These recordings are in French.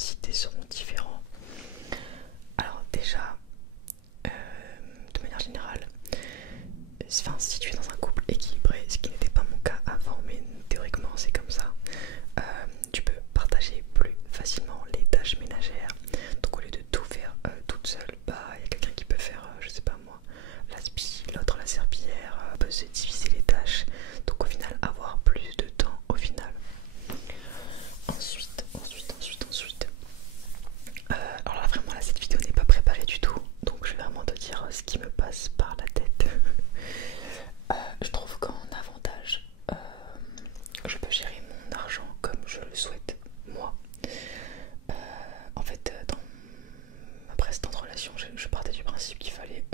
intensité seront différents. Alors déjà, de manière générale, enfin, si tu es dans un couple équilibré, ce qui n'était pas mon cas avant, mais théoriquement c'est comme ça, tu peux partager plus facilement les tâches ménagères. Donc au lieu de tout faire toute seule, bah il y a quelqu'un qui peut faire, je sais pas moi, l'aspi, l'autre la serpillière, peut se diviser les tâches. Donc au final avoir plus de temps au final. Ensuite. Alors là vraiment là cette vidéo n'est pas préparée du tout, donc je vais vraiment te dire ce qui me passe par la tête. Je trouve qu'en avantage, je peux gérer mon argent comme je le souhaite moi. En fait, dans ma précédente relation, je partais du principe qu'il fallait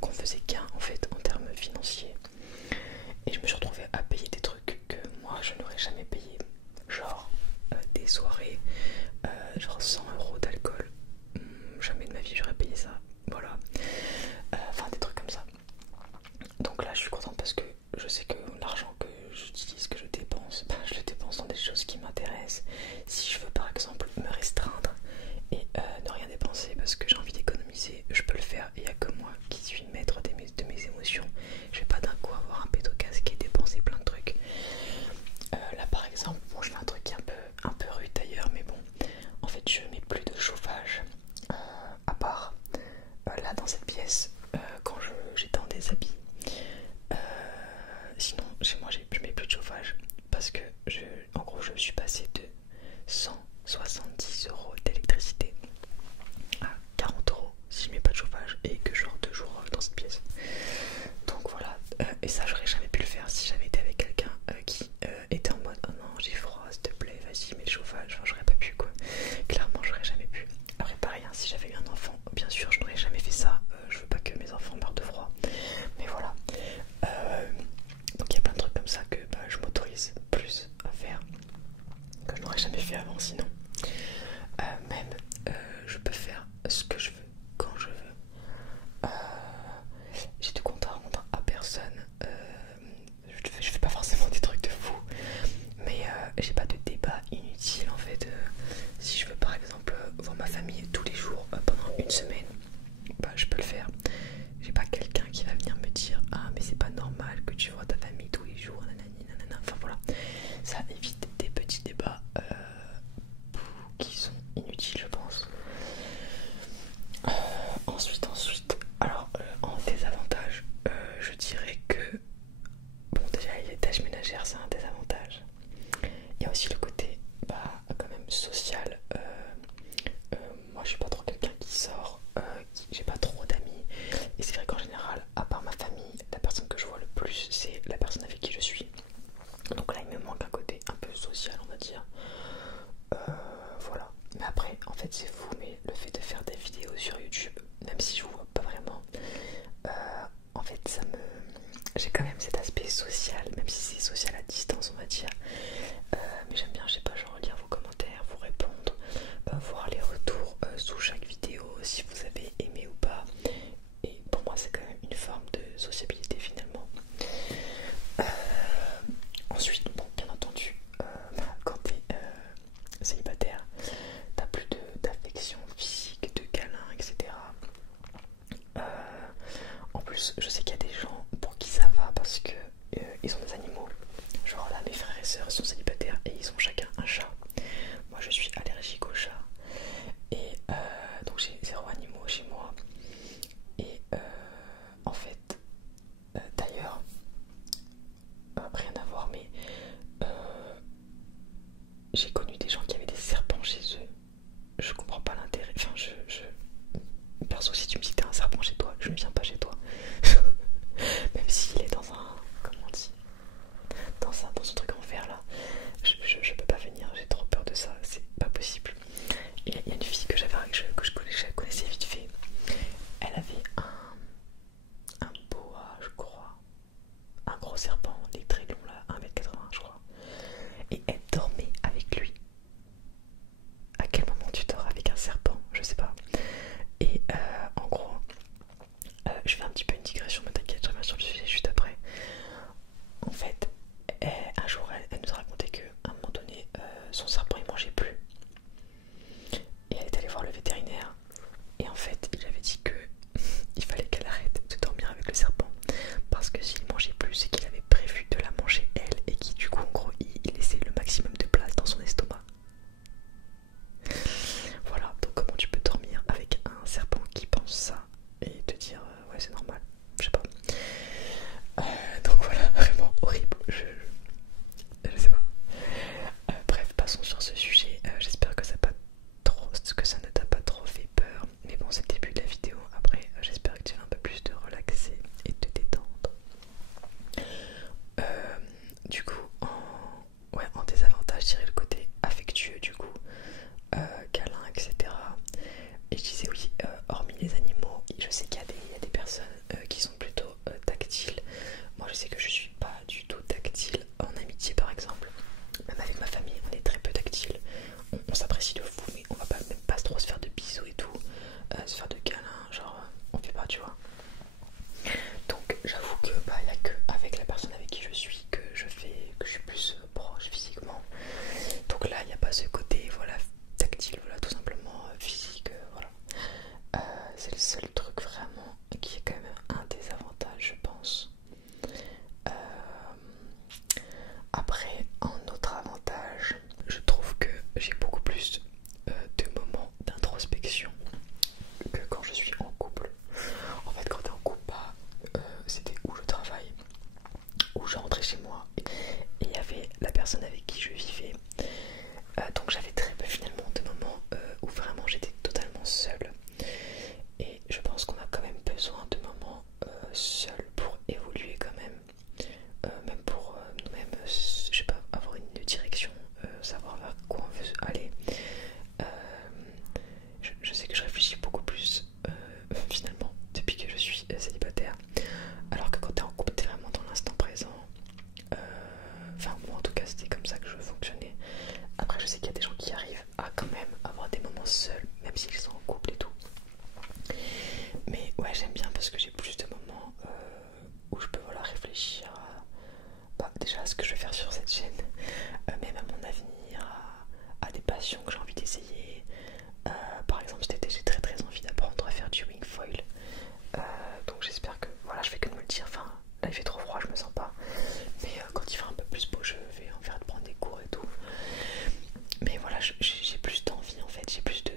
qu'on faisait gain en fait en termes financiers. Et je me suis retrouvée à payer des trucs que moi je n'aurais jamais payé. Genre des soirées, genre 100 € d'alcool. Jamais de ma vie j'aurais payé ça. Voilà. Enfin des trucs comme ça. Donc là je suis contente parce que je sais que l'argent que j'utilise, que je dépense, ben, je le dépense dans des choses qui m'intéressent. Si je veux par exemple me restreindre et ne rien dépenser parce que j'ai envie d'économiser, je peux le faire. Et il n'y a que moi qui suis maître de mes émotions. Je vais pas d'un coup avoir un péto casque et dépenser plein de trucs. Là par exemple, bon, je fais un truc un peu rude d'ailleurs, mais bon, en fait je mets plus de chauffage à part là dans cette pièce quand j'étends des habits. Sinon chez moi je mets plus de chauffage parce que en gros je suis passé de 170 € d'électricité à 40 € si je mets pas de chauffage et que je rentre 2 jours dans cette pièce. Donc voilà, et ça j'aurais jamais pu le faire si j'avais été avec quelqu'un qui était en mode oh non j'ai froid s'il te plaît vas-y mets le chauffage, enfin j'aurais pas pu quoi, clairement j'aurais jamais pu. Après pareil hein, si j'avais eu un enfant bien sûr je n'aurais jamais fait ça, je veux pas que mes enfants meurent de froid, mais voilà. Donc il y a plein de trucs comme ça que bah, je m'autorise plus à faire que je n'aurais jamais fait avant sinon. Même je peux faire ce que je veux quand je veux. J'ai de compte à rendre à personne. Je fais pas forcément des trucs de fou, mais j'ai pas de débat inutile en fait. Si je veux par exemple voir ma famille tous les jours pendant une semaine, bah je peux le faire. J'ai pas quelqu'un qui va venir me dire ah mais c'est pas normal que tu vois ta famille tous les jours, nanani, nanana. Enfin voilà, ça évite des petits débats qui sont inutiles je pense. Ensuite, alors en désavantage, je dirais que bon déjà les tâches ménagères c'est un désavantage. Il y a aussi le côté bah quand même social. Moi je suis pas trop quelqu'un qui sort, j'ai pas trop d'amis. Et c'est vrai qu'en général, à part ma famille, la personne que je vois le plus c'est la personne avec qui je suis. Donc là il me manque un côté un peu social on va dire. Voilà. Mais après en fait c'est fou mais le fait de faire des vidéos sur YouTube, même si je vous vois pas vraiment, en fait ça me... J'ai quand même cet aspect social, même si c'est social à distance on va dire. Mais j'aime bien, je sais pas, genre lire vos commentaires, vous répondre, voir les retours sous chaque vidéo, si vous avez aimé ou pas. Et pour moi c'est quand même une forme de sociabilité finalement. Ensuite, bon bien entendu, quand t'es célibataire, t'as plus d'affection physique, de câlins, etc. En plus, je sais qu'il y a des gens pour qui ça va parce que ils ont des animaux. Genre là, mes frères et sœurs sont célibataires et ils ont chacun un chat. Moi, je suis allergique aux chats. Et vraiment seuls, même s'ils sont en couple et tout. Mais ouais, j'aime bien parce que j'ai plus de moments où je peux voilà, réfléchir déjà à ce que je vais faire sur cette chaîne, même à mon avenir, à des passions que j'ai envie d'essayer. Par exemple cet été j'ai très très envie d'apprendre à faire du wing foil, donc j'espère que voilà, je fais que de me le dire. Enfin là il fait trop froid, je me sens pas, mais quand il fera un peu plus beau je vais en faire de prendre des cours et tout. Mais voilà, j'ai plus d'envie en fait, j'ai plus de,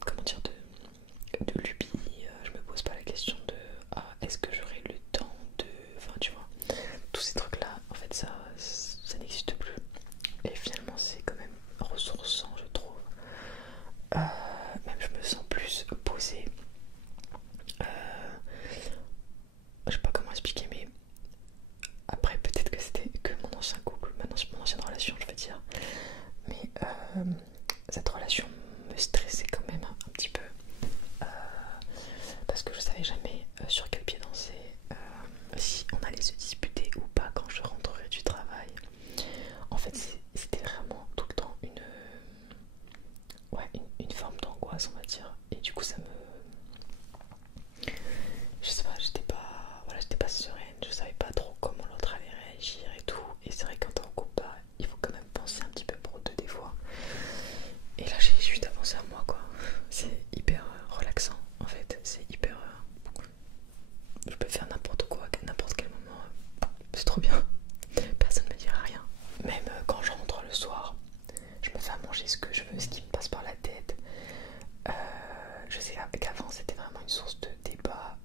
comment dire, de lubie. Je me pose pas la question de est-ce que j'aurai le temps de, enfin tu vois, tous ces trucs là en fait ça n'existe plus, et finalement c'est quand même ressourçant je trouve. Même je me sens plus posée. Je sais pas comment expliquer, mais après peut-être que c'était que mon ancien couple, maintenant c'est mon ancienne relation je veux dire, mais cette relation me stressait quand même un petit peu, parce que je savais jamais sur quel pied danser, si on allait se disputer ou pas quand je rentrerai du travail. En fait c'était vraiment tout le temps une forme d'angoisse on va dire, et du coup ça me, je sais pas, j'étais pas sereine, je savais pas trop comment l'autre allait réagir et tout. Et c'est vrai que quand t'es en couple, il faut quand même penser un petit peu pour deux des fois. Et là j'ai juste avancé à moi quoi. C'est hyper relaxant en fait, c'est hyper... je peux faire n'importe quoi à n'importe quel moment, c'est trop bien. Personne me dira rien. Même quand je rentre le soir, je me fais à manger ce que je veux, ce qui me passe par la tête. Je sais qu'avant c'était vraiment une source de débat.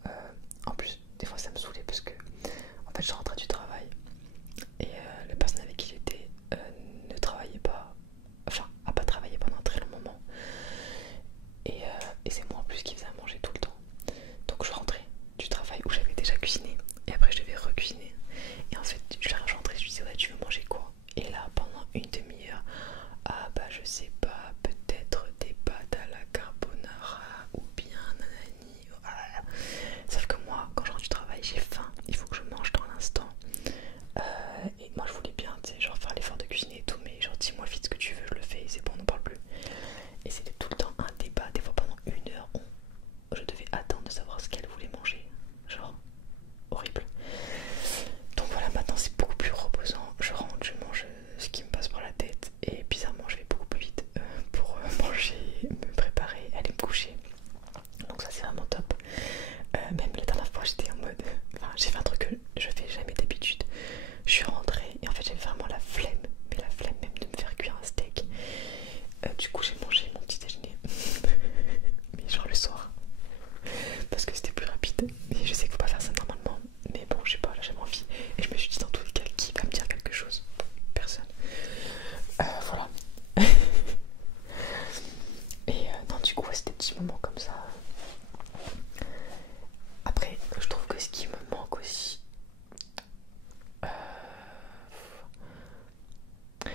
En plus, des fois ça me saoulait parce que en fait je rentrais du travail et la personne avec qui j'étais ne travaillait pas, enfin a pas travaillé pendant un très long moment. Et c'est moi en plus qui faisais à manger tout le temps. Donc je rentrais du travail où j'avais déjà cuisiné et après je devais recuisiner. Et en fait je rentrais, je lui disais ouais, tu veux manger quoi? Et là pendant une demi-heure, ah bah je sais pas, peut-être des pâtes à la carbonara ou bien nanani. Voilà. Sauf que moi quand je rentre du travail j'ai faim, il faut que je mange dans l'instant. Et moi je voulais bien, tu sais, genre faire l'effort de cuisiner et tout, mais genre dis-moi vite ce que tu veux, je le fais et c'est bon, on n'en parle plus. Et c'était tout le temps un débat, des fois pendant une heure, je devais attendre de savoir ce qu'elle voulait manger. Genre, horrible. Donc voilà, maintenant c'est beaucoup plus reposant. Je rentre, je mange ce qui me passe par la tête et bizarrement je vais beaucoup plus vite pour manger, me préparer, aller me coucher. Donc ça c'est vraiment top. Même la dernière fois j'étais en mode, enfin j'ai fait un truc que je fais jamais d'habitude. Je suis rentrée et en fait j'avais vraiment la flemme, mais la flemme même de me faire cuire un steak. Du coup j'ai mangé mon petit déjeuner, mais genre le soir, parce que c'était plus rapide. Mais je sais qu'il faut pas faire ça normalement, mais bon je sais pas, là j'avais envie. Et je me suis dit dans tous les cas, qui va me dire quelque chose? Personne. Voilà. Et non du coup ouais, c'était des petits moments comme ça. Après je trouve que ce qui me manque aussi,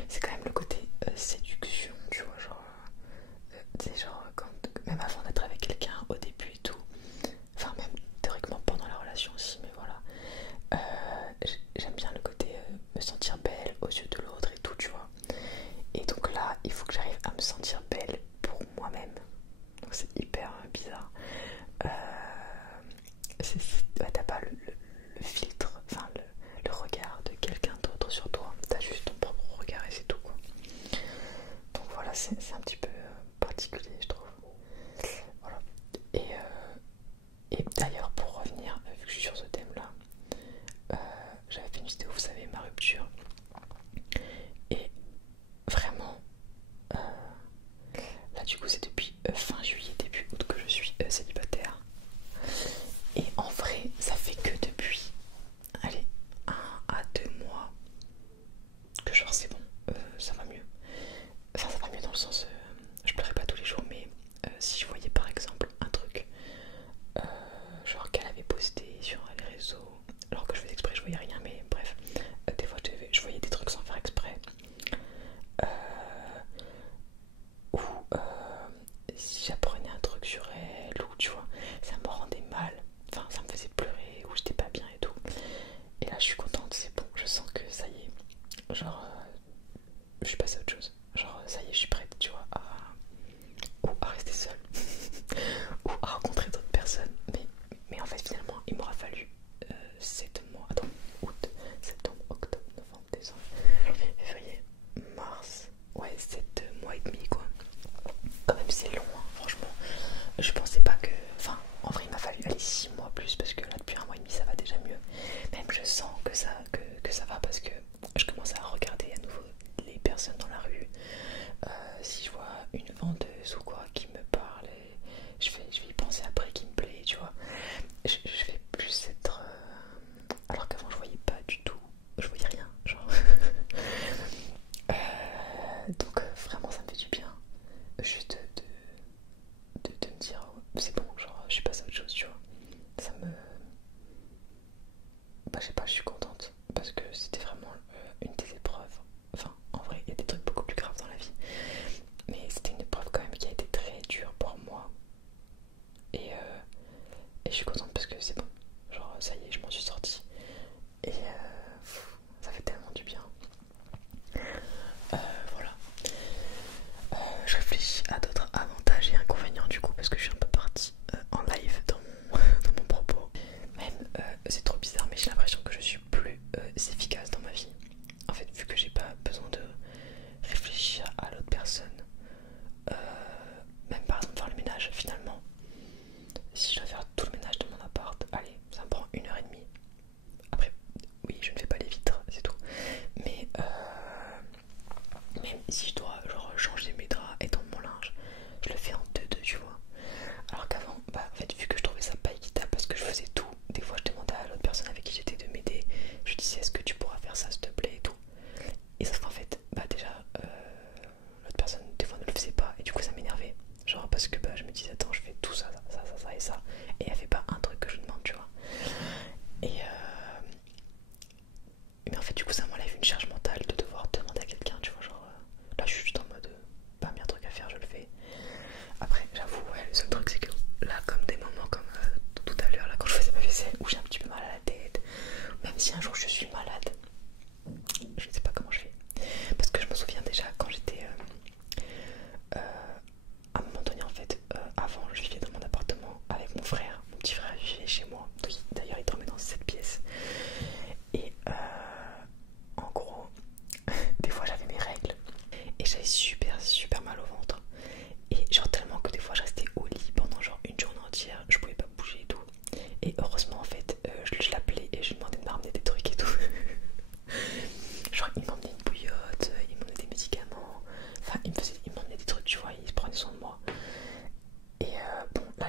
c'est quand même le côté séduction, tu vois, genre tu sais, genre quand, même avant d'être avec quelqu'un au début et tout, enfin même théoriquement pendant la relation aussi, mais voilà, j'aime bien le côté me sentir belle aux yeux de l'autre et tout, tu vois. Et donc là il faut que j'arrive à me sentir belle pour moi-même, donc c'est hyper bizarre. Ouais, t'as pas le filtre, enfin le regard de quelqu'un d'autre sur toi, t'as juste ton propre regard et c'est tout quoi. Donc voilà, c'est un petit peu particulier je trouve. Voilà. Et d'ailleurs pour revenir, vu que je suis sur ce thème là, j'avais fait une vidéo, vous savez, ma rupture. Et vraiment, là du coup c'est depuis fin juillet, début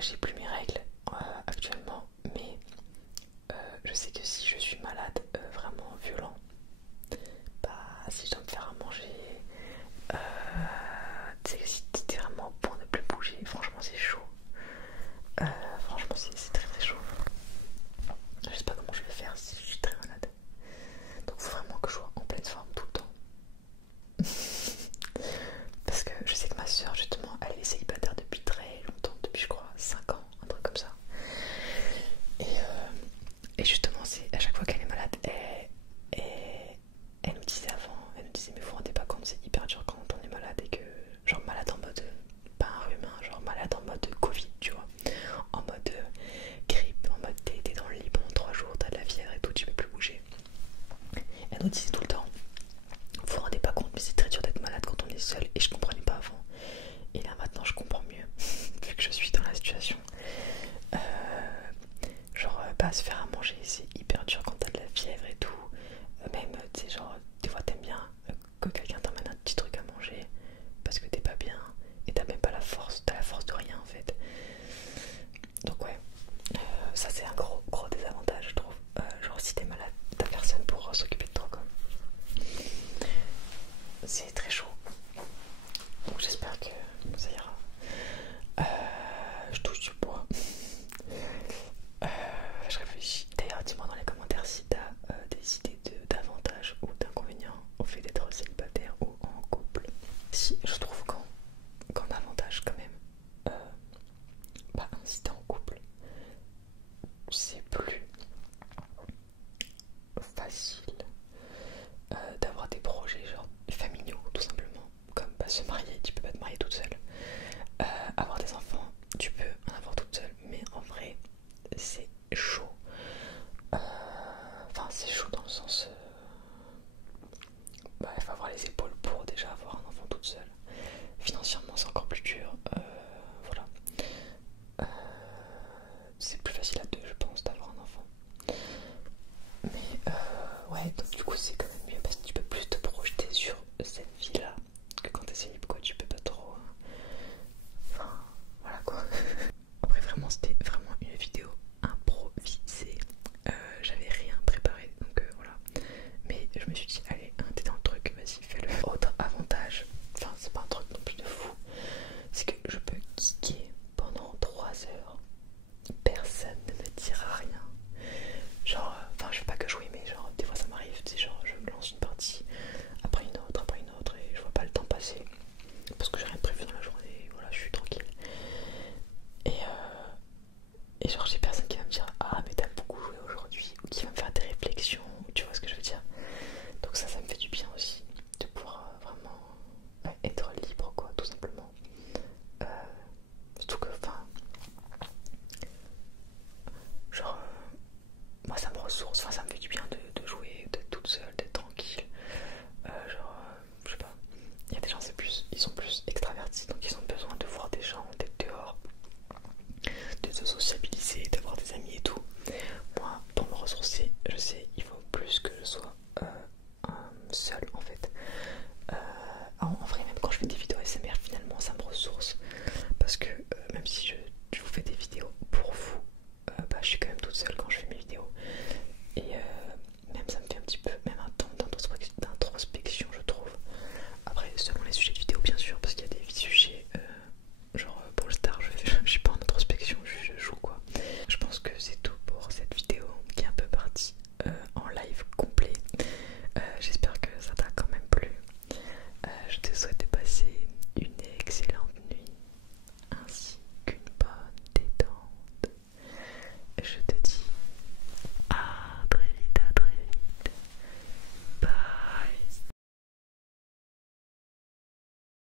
j'ai plus mes règles actuellement, mais je sais que